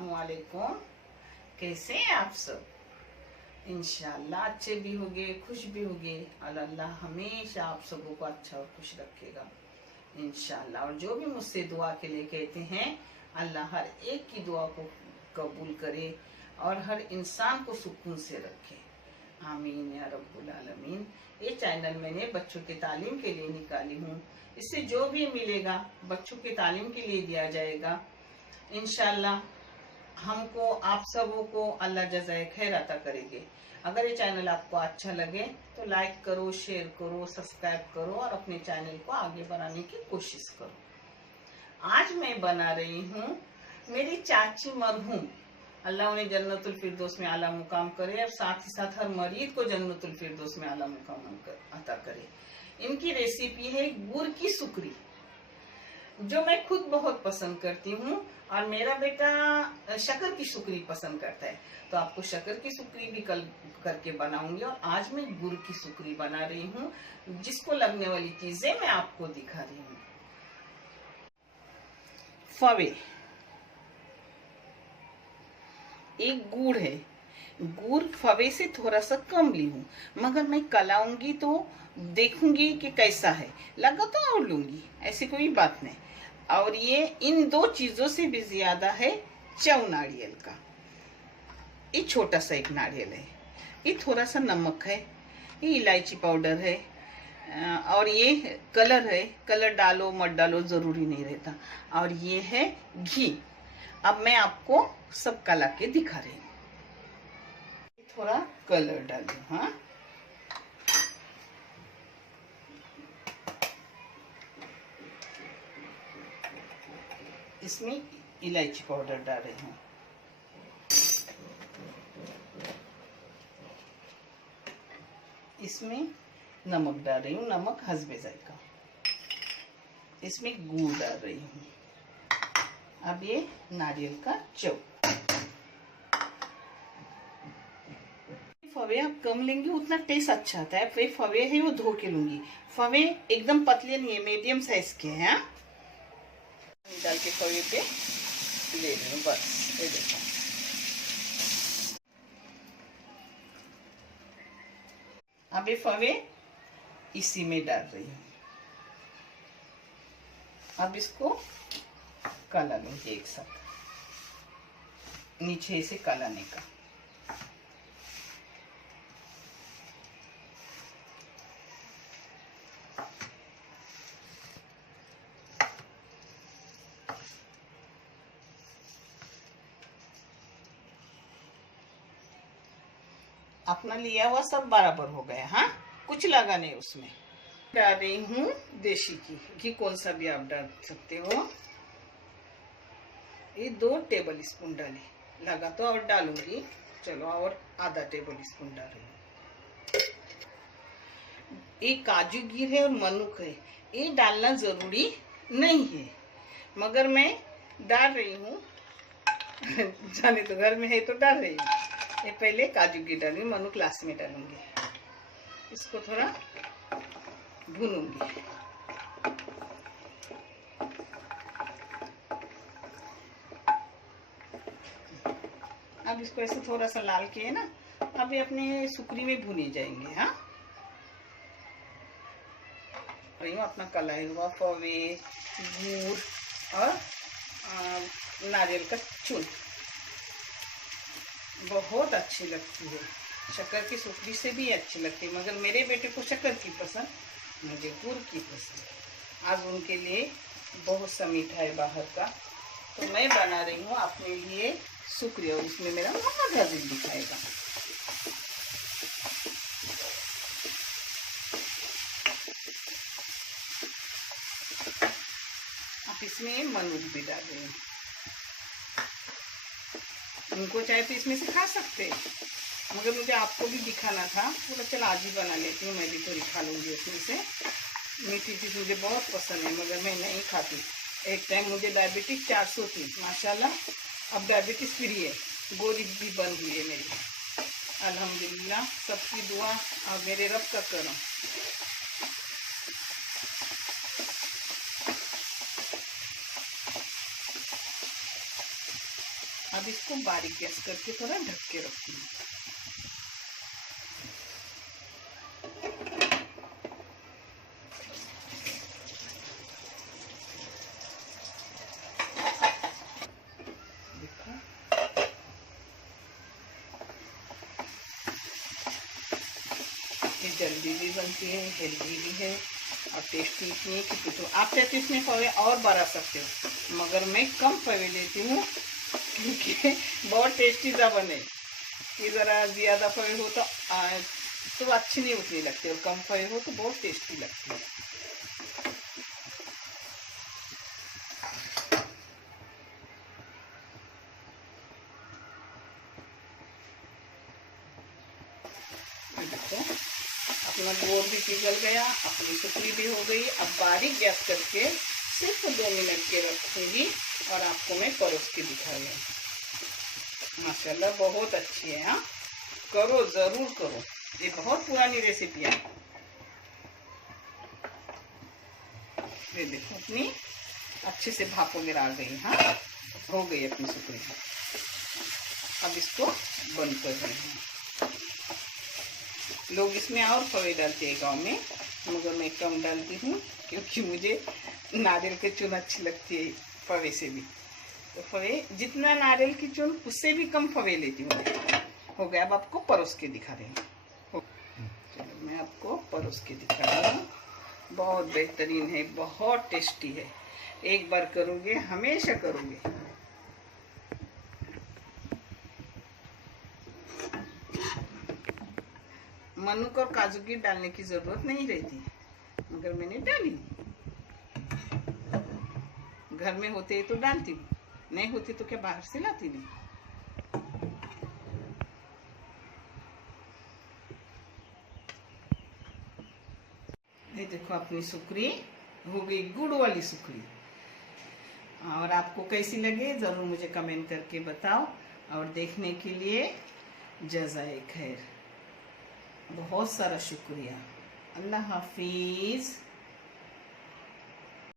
अस्सलामुअलैकुम। कैसे हैं आप सब? इंशाल्लाह अच्छे भी होंगे, खुश भी होंगे और अल्लाह हमेशा आप सबों को अच्छा और खुश रखेगा इंशाल्लाह। और जो भी मुझसे दुआ के लिए कहते हैं, अल्लाह हर एक की दुआ को कबूल करे और हर इंसान को सुकून से रखे। आमीन या रब्बुल आलमीन। ये चैनल मैंने बच्चों की तालीम के लिए निकाली हूँ। इससे जो भी मिलेगा बच्चों की तालीम के लिए दिया जाएगा इंशाल्लाह। हमको आप सबों को अल्लाह जज़ाए खैर अता करेंगे। अगर ये चैनल आपको अच्छा लगे तो लाइक करो, शेयर करो, सब्सक्राइब करो और अपने चैनल को आगे बढ़ाने की कोशिश करो। आज मैं बना रही हूँ मेरी चाची मरहूम, अल्लाह उन्हें जन्नतुल फिरदौस में आला मुकाम करे और साथ ही साथ हर मरीज को जन्नतुल फिरदौस में आला मुकाम अता करे। इनकी रेसिपी है गुड़ की सुकरी, जो मैं खुद बहुत पसंद करती हूँ और मेरा बेटा शक्कर की सुकरी पसंद करता है। तो आपको शक्कर की सुकरी भी कल करके बनाऊंगी और आज मैं गुड़ की सुकरी बना रही हूँ, जिसको लगने वाली चीजें मैं आपको दिखा रही हूँ। फवे, एक गुड़ है। गुड़ फवे से थोड़ा सा कम ली हूँ, मगर मैं कलाऊंगी तो देखूंगी कि कैसा है, लगा तो और लूंगी, ऐसी कोई बात नहीं। और ये इन दो चीजों से भी ज्यादा है चव नारियल का। ये छोटा सा एक नारियल है, ये थोड़ा सा नमक है, ये इलायची पाउडर है और ये कलर है। कलर डालो मत डालो जरूरी नहीं रहता। और ये है घी। अब मैं आपको सब कला के दिखा रही हूँ। थोड़ा कलर डालो। हाँ, इसमें इलायची पाउडर डाल रही हूँ। इसमें नमक डाल रही हूँ, नमक हस्बे जायका। इसमें गुड़ डाल रही हूँ। अब ये नारियल का चव। फवे आप कम लेंगे उतना टेस्ट अच्छा आता है। वे फवे है वो धो के लूंगी। फवे एकदम पतले नहीं है, मीडियम साइज के हैं। डाल के फवे पे ले रही हूँ, बस ये देखो। अब ये फवे इसी में डाल रही हूँ। अब इसको काला लूंगी एक साथ, नीचे से कालाने का। अपना लिया हुआ सब बराबर हो गया। हाँ, कुछ लगा नहीं उसमें। डाल रही हूँ देसी घी कौन सा भी आप डाल सकते हो। ये 2 टेबल स्पून डाली, लगा तो और डालूंगी। चलो, और आधा टेबल स्पून डाल रही हूँ। ये काजू गिर है और मनुक है, ये डालना जरूरी नहीं है, मगर मैं डाल रही हूँ। जाने तो घर में है तो डाल रही हूँ। ये पहले काजू गिर डालूंगी, मनुक लास्ट में डालूंगी। इसको थोड़ा भूनूंगी। अब इसको ऐसे थोड़ा सा लाल किए ना, अब ये अपने सुकरी में भुने जाएंगे। हाँ, अपना कलाई हुआ फवे, गुड़ और नारियल का चून बहुत अच्छी लगती है। शक्कर की सुकरी से भी अच्छी लगती है, मगर मेरे बेटे को शक्कर की पसंद, मुझे गुड़ की पसंद। आज उनके लिए बहुत सा मीठा है बाहर का, तो मैं बना रही हूँ अपने लिए सुकरी, और इसमें मेरा आधा दिन दिखाएगा। आप इसमें मनुक भी डाल रही हूँ। उनको चाहे तो इसमें से खा सकते हैं, मगर मुझे आपको भी दिखाना था, बोला चल आज ही बना लेती हूँ, मैं भी थोड़ी खा लूँगी उसमें से। मीठी चीज़ मुझे बहुत पसंद है, मगर मैं नहीं खाती। एक टाइम मुझे डायबिटीज 400 थी, माशाल्लाह अब डायबिटीज फ्री है, गोली भी बंद हुई है मेरी, अल्हम्दुलिल्लाह। सबकी दुआ और मेरे रब का करम। अब इसको बारीक गैस करके थोड़ा ढक के रखती हूँ। देखो ये जल्दी भी बनती है, हेल्दी भी है और टेस्टी इतनी है कि पूछो। आप चाहते इसमें फवे और बढ़ा सकते हो, मगर मैं कम फवे लेती हूँ क्योंकि बहुत टेस्टी सा बने। कि ज़रा ज़्यादा फवे हो तो अच्छी नहीं उतनी लगती, और कम फवे हो तो बहुत टेस्टी लगती है। देखो अपना गोल भी पिघल गया, अपनी सुखड़ी भी हो गई। अब बारीक गैस करके सिर्फ 2 मिनट के रखूंगी और आपको मैं परोस के दिखा रही हूँ। माशाल्लाह बहुत अच्छी है। हाँ करो, जरूर करो, ये बहुत पुरानी रेसिपी है। ये देखो अपनी अच्छे से भाप वगैरह आ गई। हाँ हो गई अपनी सुखड़ी। अब इसको बंद कर रही हूँ। लोग इसमें और फवे डालते हैं गांव में, मगर मैं कम डालती हूँ क्योंकि मुझे नारियल की चून अच्छी लगती है फवे से भी। तो फवे जितना नारियल की चून उससे भी कम फवे लेती हूँ। हो गया। अब आपको परोस के दिखा रही हूँ। चलो मैं आपको परोस के दिखा रही हूँ। बहुत बेहतरीन है, बहुत टेस्टी है। एक बार करोगे हमेशा करोगे। मनुक और काजू की डालने की जरूरत नहीं रहती, मगर मैंने डाली। घर में होते तो डालती हूँ, नहीं होती तो क्या बाहर से लाती नहीं। ये देखो अपनी सुखड़ी हो गई, गुड़ वाली सुखड़ी। और आपको कैसी लगे जरूर मुझे कमेंट करके बताओ। और देखने के लिए जज़ाए खैर, बहुत सारा शुक्रिया। अल्लाह हाफिज।